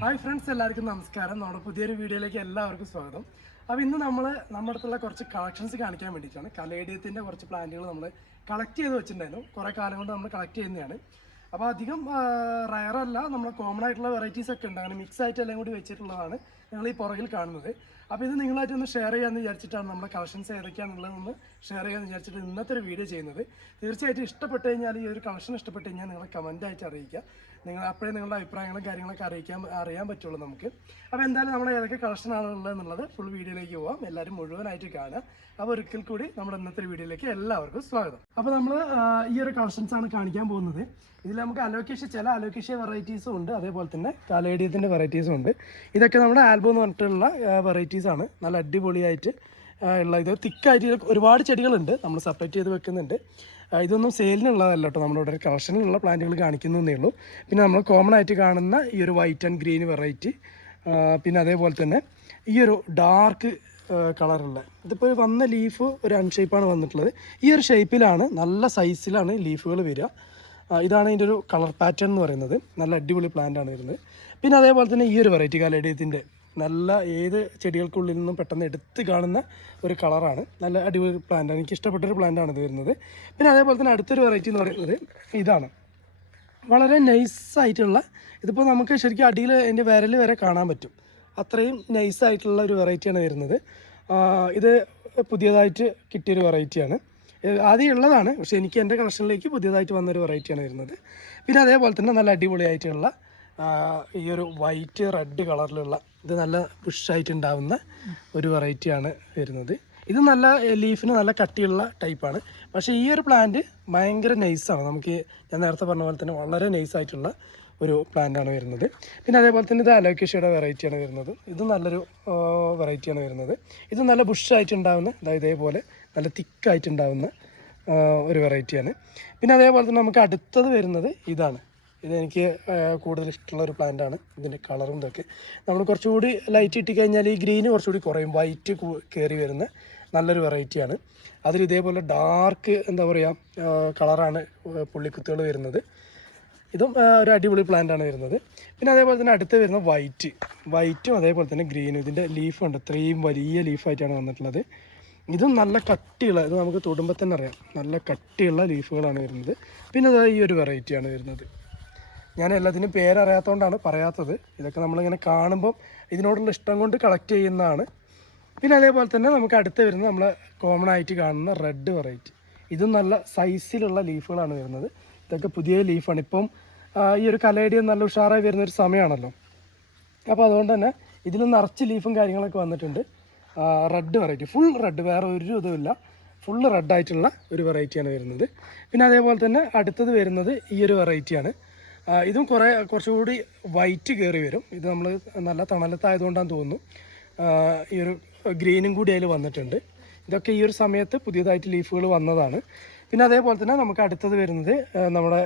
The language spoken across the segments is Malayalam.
ഹായ് ഫ്രണ്ട്സ് എല്ലാവർക്കും നമസ്കാരം. നമ്മുടെ പുതിയൊരു വീഡിയോയിലേക്ക് എല്ലാവർക്കും സ്വാഗതം. അപ്പോൾ ഇന്ന് നമ്മൾ നമ്മുടെ അടുത്തുള്ള കുറച്ച് കളക്ഷൻസ് കാണിക്കാൻ വേണ്ടിയിട്ടാണ്. കലേഡിയത്തിന്റെ കുറച്ച് പ്ലാന്റുകൾ നമ്മൾ കളക്ട് ചെയ്ത് വെച്ചിട്ടുണ്ടായിരുന്നു. കുറേ കാലം കൊണ്ട് നമ്മൾ കളക്ട് ചെയ്യുന്നതാണ്. അപ്പോൾ അധികം റയറല്ല നമ്മൾ കോമൺ ആയിട്ടുള്ള വെറൈറ്റീസ് ഒക്കെ ഉണ്ട്. അങ്ങനെ മിക്സ് ആയിട്ട് എല്ലാം കൂടി വെച്ചിട്ടുള്ളതാണ് ഞങ്ങൾ ഈ പുറകിൽ കാണുന്നത്. അപ്പോൾ ഇത് നിങ്ങളായിട്ട് ഒന്ന് ഷെയർ ചെയ്യാമെന്ന് വിചാരിച്ചിട്ടാണ് നമ്മുടെ കളക്ഷൻസ് ഏതൊക്കെയാണെന്നുള്ളതൊന്ന് ഷെയർ ചെയ്യാമെന്ന് വിചാരിച്ചിട്ട് ഇന്നത്തെ ഒരു വീഡിയോ ചെയ്യുന്നത്. തീർച്ചയായിട്ടും ഇഷ്ടപ്പെട്ട് കഴിഞ്ഞാൽ ഈ ഒരു കളക്ഷൻ ഇഷ്ടപ്പെട്ട് കഴിഞ്ഞാൽ നിങ്ങൾ കമന്റ് ആയിട്ട് അറിയിക്കുക. നിങ്ങൾ അപ്പോഴേ നിങ്ങളുടെ അഭിപ്രായങ്ങളും കാര്യങ്ങളൊക്കെ അറിയിക്കാൻ അറിയാൻ പറ്റുള്ളൂ നമുക്ക്. അപ്പോൾ എന്തായാലും നമ്മൾ ഏതൊക്കെ കളക്ഷനാണ് ഉള്ളത് എന്നുള്ളത് ഫുൾ വീഡിയോയിലേക്ക് പോവാം. എല്ലാവരും മുഴുവനായിട്ട് കാണുക. അപ്പോൾ ഒരിക്കൽ കൂടി നമ്മുടെ ഇന്നത്തെ വീഡിയോയിലേക്ക് എല്ലാവർക്കും സ്വാഗതം. അപ്പോൾ നമ്മൾ ഈ ഒരു കളക്ഷൻസ് ആണ് കാണിക്കാൻ പോകുന്നത്. ഇതിൽ നമുക്ക് അലോക്കേഷ ചില അലോക്കേഷ വെറൈറ്റീസും ഉണ്ട്. അതേപോലെ തന്നെ കാലേഡിയത്തിന്റെ വെറൈറ്റീസും ഉണ്ട്. ഇതൊക്കെ നമ്മുടെ ആൽബം എന്ന് പറഞ്ഞിട്ടുള്ള വെറൈറ്റീസാണ് നല്ല അടിപൊളിയായിട്ട് ഉള്ള ഇത്. തിക്കായിട്ട് ഒരുപാട് ചെടികളുണ്ട്. നമ്മൾ സെപ്പറേറ്റ് ചെയ്ത് വെക്കുന്നുണ്ട്. ഇതൊന്നും സെയിലിനുള്ളതല്ല കേട്ടോ. നമ്മളിവിടെ കളക്ഷനിലുള്ള പ്ലാന്റുകൾ കാണിക്കുന്നതേ ഉള്ളൂ. പിന്നെ നമ്മൾ കോമൺ ആയിട്ട് കാണുന്ന ഈ ഒരു വൈറ്റ് ആൻഡ് ഗ്രീൻ വെറൈറ്റി പിന്നെ അതേപോലെ തന്നെ ഈ ഒരു ഡാർക്ക് കളറുള്ള ഇതിപ്പോൾ വന്ന ലീഫ് ഒരു അൺഷേപ്പാണ് വന്നിട്ടുള്ളത്. ഈ ഒരു ഷേപ്പിലാണ് നല്ല സൈസിലാണ് ലീഫുകൾ വരിക. ഇതാണ് ഇതിന്റെ ഒരു കളർ പാറ്റേൺ എന്ന് പറയുന്നത്. നല്ല അടിപൊളി പ്ലാന്റ് ആണ് വരുന്നത്. പിന്നെ അതേപോലെ തന്നെ ഈ ഒരു വെറൈറ്റി കാലഡിയത്തിന്റെ നല്ല ഏത് ചെടികൾക്കുള്ളിൽ നിന്നും പെട്ടെന്ന് എടുത്ത് കാണുന്ന ഒരു കളറാണ്. നല്ല അടിപൊളി പ്ലാന്റാണ് എനിക്ക് ഇഷ്ടപ്പെട്ടൊരു പ്ലാന്റാണ് ഇത് വരുന്നത്. പിന്നെ അതേപോലെ തന്നെ അടുത്തൊരു വെറൈറ്റി എന്ന് പറയുന്നത് ഇതാണ്. വളരെ നൈസായിട്ടുള്ള ഇതിപ്പോൾ നമുക്ക് ശരിക്കും അടിയിൽ എന്റെ വിരൽ വരെ കാണാൻ പറ്റും. അത്രയും നൈസായിട്ടുള്ള ഒരു വെറൈറ്റിയാണ് വരുന്നത്. ഇത് പുതിയതായിട്ട് കിട്ടിയൊരു വെറൈറ്റിയാണ് ആദ്യം ഉള്ളതാണ് പക്ഷേ എനിക്ക് എന്റെ കളക്ഷനിലേക്ക് പുതിയതായിട്ട് വന്നൊരു വെറൈറ്റിയാണ് വരുന്നത്. പിന്നെ അതേപോലെ തന്നെ നല്ല അടിപൊളിയായിട്ടുള്ള ഈ ഒരു വൈറ്റ് റെഡ് കളറിലുള്ള ഇത് നല്ല പുഷായിട്ട് ഉണ്ടാവുന്ന ഒരു വെറൈറ്റിയാണ് വരുന്നത്. ഇത് നല്ല ലീഫിന് നല്ല കട്ടിയുള്ള ടൈപ്പാണ്. പക്ഷേ ഈ ഒരു പ്ലാന്റ് ഭയങ്കര നൈസാണ്. നമുക്ക് ഞാൻ നേരത്തെ പറഞ്ഞ പോലെ തന്നെ വളരെ നൈസായിട്ടുള്ള ഒരു പ്ലാന്റാണ് വരുന്നത്. പിന്നെ അതേപോലെ തന്നെ ഇത് അലോക്കേഷ്യയുടെ വെറൈറ്റിയാണ് വരുന്നത്. ഇത് നല്ലൊരു വെറൈറ്റിയാണ് വരുന്നത്. ഇത് നല്ല ബുഷായിട്ടുണ്ടാവുന്ന അതായത് ഇതേപോലെ നല്ല തിക്കായിട്ടുണ്ടാവുന്ന ഒരു വെറൈറ്റിയാണ്. പിന്നെ അതേപോലെ തന്നെ നമുക്ക് അടുത്തത് വരുന്നത് ഇതാണ്. ഇതെനിക്ക് കൂടുതൽ ഇഷ്ടമുള്ള ഒരു പ്ലാന്റാണ് ഇതിന്റെ കളറും ഇതൊക്കെ. നമ്മൾ കുറച്ചുകൂടി ലൈറ്റ് ഇട്ടിക്കഴിഞ്ഞാൽ ഈ ഗ്രീന് കുറച്ചുകൂടി കുറയും. വൈറ്റ് കയറി വരുന്ന നല്ലൊരു വെറൈറ്റിയാണ് അതിൽ ഇതേപോലെ ഡാർക്ക് എന്താ പറയുക കളറാണ് പുള്ളിക്കുത്തുകൾ വരുന്നത്. ഇതും ഒരു അടിപൊളി പ്ലാന്റാണ് വരുന്നത്. പിന്നെ അതേപോലെ തന്നെ അടുത്ത് വരുന്ന വൈറ്റ് വൈറ്റും അതേപോലെ തന്നെ ഗ്രീനും ഇതിന്റെ ലീഫ് ഉണ്ട്. ഇത്രയും വലിയ ലീഫായിട്ടാണ് വന്നിട്ടുള്ളത്. ഇതും നല്ല കട്ടിയുള്ള ഇത് നമുക്ക് തൊടുമ്പോൾ തന്നെ അറിയാം. നല്ല കട്ടിയുള്ള ലീഫുകളാണ് വരുന്നത്. പിന്നെ അതായത് ഈ ഒരു വെറൈറ്റിയാണ് വരുന്നത്. ഞാൻ എല്ലാത്തിനും പേരറിയാത്തതുകൊണ്ടാണ് പറയാത്തത്. ഇതൊക്കെ നമ്മളിങ്ങനെ കാണുമ്പം ഇതിനോടുള്ള ഇഷ്ടം കൊണ്ട് കളക്ട് ചെയ്യുന്നതാണ്. പിന്നെ അതേപോലെ തന്നെ നമുക്ക് അടുത്ത് വരുന്ന നമ്മൾ കോമൺ ആയിട്ട് കാണുന്ന റെഡ് വെറൈറ്റി ഇതും നല്ല സൈസിലുള്ള ലീഫുകളാണ് വരുന്നത്. ഇതൊക്കെ പുതിയ ലീഫാണ് ഇപ്പം ഈ ഒരു കലേഡിയം നല്ല ഉഷാറായി വരുന്ന ഒരു സമയമാണല്ലോ അപ്പോൾ അതുകൊണ്ട് തന്നെ ഇതിൽ നിറച്ച് ലീഫും കാര്യങ്ങളൊക്കെ വന്നിട്ടുണ്ട്. റെഡ് വെറൈറ്റി ഫുൾ റെഡ് വേറെ ഒരു ഇതുമില്ല. ഫുള്ള് റെഡായിട്ടുള്ള ഒരു വെറൈറ്റിയാണ് വരുന്നത്. പിന്നെ അതേപോലെ തന്നെ അടുത്തത് വരുന്നത് ഈ ഒരു വെറൈറ്റിയാണ് ഇതും കുറേ കുറച്ചുകൂടി വൈറ്റ് കയറി വരും. ഇത് നമ്മൾ നല്ല തണലത്തായതുകൊണ്ടാന്ന് തോന്നുന്നു. ഈ ഒരു ഗ്രീനും കൂടി അതിൽ വന്നിട്ടുണ്ട്. ഇതൊക്കെ ഈ ഒരു സമയത്ത് പുതിയതായിട്ട് ലീഫുകൾ വന്നതാണ്. പിന്നെ അതേപോലെ തന്നെ നമുക്ക് അടുത്തത് വരുന്നത് നമ്മുടെ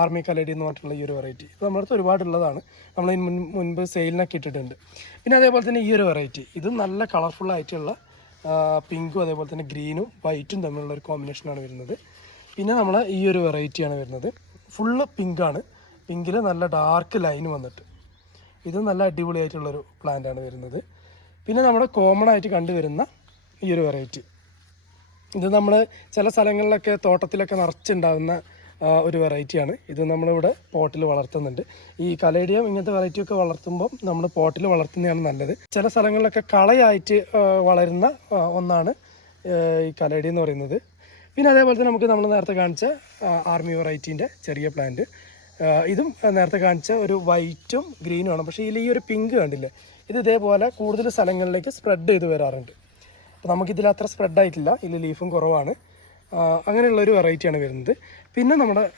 ആർമി കലടി എന്ന് പറഞ്ഞിട്ടുള്ള ഈ ഒരു വെറൈറ്റി ഇത് നമ്മുടെ അടുത്ത് ഒരുപാടുള്ളതാണ്. നമ്മൾ മുൻ മുൻപ് സെയിലിനൊക്കെ ഇട്ടിട്ടുണ്ട്. പിന്നെ അതേപോലെ തന്നെ ഈ ഒരു വെറൈറ്റി ഇത് നല്ല കളർഫുൾ ആയിട്ടുള്ള പിങ്കും അതേപോലെ തന്നെ ഗ്രീനും വൈറ്റും തമ്മിലുള്ള ഒരു കോമ്പിനേഷനാണ് വരുന്നത്. പിന്നെ നമ്മൾ ഈ ഒരു വെറൈറ്റിയാണ് വരുന്നത്. ഫുള്ള് പിങ്കാണ്. പിങ്കിൽ നല്ല ഡാർക്ക് ലൈൻ വന്നിട്ട്. ഇത് നല്ല അടിപൊളിയായിട്ടുള്ളൊരു പ്ലാന്റാണ് വരുന്നത്. പിന്നെ നമ്മുടെ കോമൺ ആയിട്ട് കണ്ടുവരുന്ന ഈ ഒരു വെറൈറ്റി ഇത് നമ്മൾ ചില സ്ഥലങ്ങളിലൊക്കെ തോട്ടത്തിലൊക്കെ നിറച്ചുണ്ടാകുന്ന ഒരു വെറൈറ്റിയാണ് ഇത് നമ്മളിവിടെ പോട്ടിൽ വളർത്തുന്നുണ്ട്. ഈ കലേഡിയം ഇങ്ങനത്തെ വെറൈറ്റി ഒക്കെ വളർത്തുമ്പോൾ നമ്മൾ പോട്ടിൽ വളർത്തുന്നതാണ് നല്ലത്. ചില സ്ഥലങ്ങളിലൊക്കെ കളയായിട്ട് വളരുന്ന ഒന്നാണ് ഈ കലേഡി എന്ന് പറയുന്നത്. പിന്നെ അതേപോലെ തന്നെ നമുക്ക് നമ്മൾ നേരത്തെ കാണിച്ച ആർമി വെറൈറ്റീന്റെ ചെറിയ പ്ലാന്റ് ഇതും നേരത്തെ കാണിച്ച ഒരു വൈറ്റും ഗ്രീനും ആണ്. പക്ഷേ ഇതിൽ ഈ ഒരു പിങ്ക് കണ്ടില്ല? ഇത് ഇതേപോലെ കൂടുതൽ സ്ഥലങ്ങളിലേക്ക് സ്പ്രെഡ് ചെയ്ത് വരാറുണ്ട്. അപ്പോൾ നമുക്കിതിൽ അത്ര സ്പ്രെഡ് ആയിട്ടില്ല. ഇതിൽ ലീഫും കുറവാണ്. ആ, അങ്ങനെയുള്ള ഒരു വെറൈറ്റിയാണ് വരുന്നത്. പിന്നെ നമ്മുടെ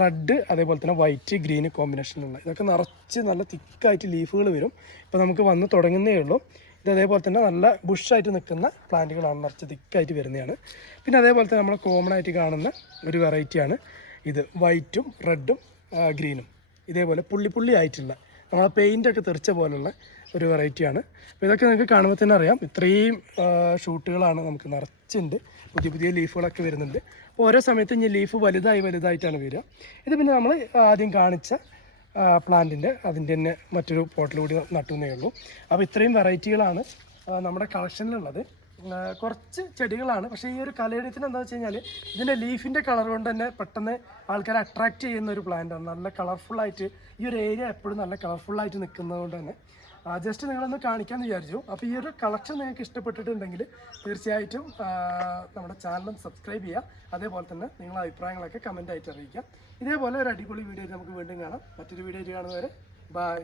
റെഡ് അതേപോലെ തന്നെ വൈറ്റ് ഗ്രീന് കോമ്പിനേഷനിലുള്ള ഇതൊക്കെ നിറച്ച് നല്ല തിക്കായിട്ട് ലീഫുകൾ വരും. ഇപ്പോൾ നമുക്ക് വന്ന് തുടങ്ങുന്നേ ഉള്ളൂ. ഇത് അതേപോലെ തന്നെ നല്ല ബുഷായിട്ട് നിൽക്കുന്ന പ്ലാന്റുകളാണ് നിറച്ച് തിക്കായിട്ട് വരുന്നതാണ്. പിന്നെ അതേപോലെ തന്നെ നമ്മൾ കോമൺ ആയിട്ട് കാണുന്ന ഒരു വെറൈറ്റിയാണ് ഇത് വൈറ്റും റെഡും ഗ്രീനും. ഇതേപോലെ പുള്ളി പുള്ളി ആയിട്ടുള്ള നമ്മളെ പെയിന്റൊക്കെ തെറിച്ച പോലുള്ള ഒരു വെറൈറ്റിയാണ് അപ്പോൾ ഇതൊക്കെ നിങ്ങൾക്ക് കാണുമ്പോൾ തന്നെ അറിയാം. ഇത്രയും ഷൂട്ടുകളാണ് നമുക്ക് നിറച്ചുണ്ട്. പുതിയ പുതിയ ലീഫുകളൊക്കെ വരുന്നുണ്ട്. അപ്പോൾ ഓരോ സമയത്തും ഈ ലീഫ് വലുതായി വലുതായിട്ടാണ് വരിക. ഇത് പിന്നെ നമ്മൾ ആദ്യം കാണിച്ച പ്ലാന്റിന്റെ അതിന്റെ തന്നെ മറ്റൊരു പോട്ടിൽ കൂടി നട്ടുന്നേ ഉള്ളൂ. അപ്പോൾ ഇത്രയും വെറൈറ്റികളാണ് നമ്മുടെ കളക്ഷനിലുള്ളത്. കുറച്ച് ചെടികളാണ്. പക്ഷേ ഈ ഒരു കലയിടത്തിന് എന്താ വെച്ച് കഴിഞ്ഞാൽ ഇതിന്റെ ലീഫിന്റെ കളർ കൊണ്ട് തന്നെ പെട്ടെന്ന് ആൾക്കാരെ അട്രാക്റ്റ് ചെയ്യുന്ന ഒരു പ്ലാന്റാണ് നല്ല കളർഫുള്ളായിട്ട് ഈ ഒരു ഏരിയ എപ്പോഴും നല്ല കളർഫുള്ളായിട്ട് നിൽക്കുന്നത് കൊണ്ട് തന്നെ. ജസ്റ്റ് നിങ്ങളൊന്ന് കാണിക്കാമെന്ന് വിചാരിച്ചു. അപ്പോൾ ഈ ഒരു കളക്ഷൻ നിങ്ങൾക്ക് ഇഷ്ടപ്പെട്ടിട്ടുണ്ടെങ്കിൽ തീർച്ചയായിട്ടും നമ്മുടെ ചാനലും സബ്സ്ക്രൈബ് ചെയ്യുക. അതേപോലെ തന്നെ നിങ്ങളുടെ അഭിപ്രായങ്ങളൊക്കെ കമന്റായിട്ട് അറിയിക്കുക. ഇതേപോലെ ഒരു അടിപൊളി വീഡിയോ നമുക്ക് വീണ്ടും കാണാം. മറ്റൊരു വീഡിയോ കാണുന്നവരെ ബൈ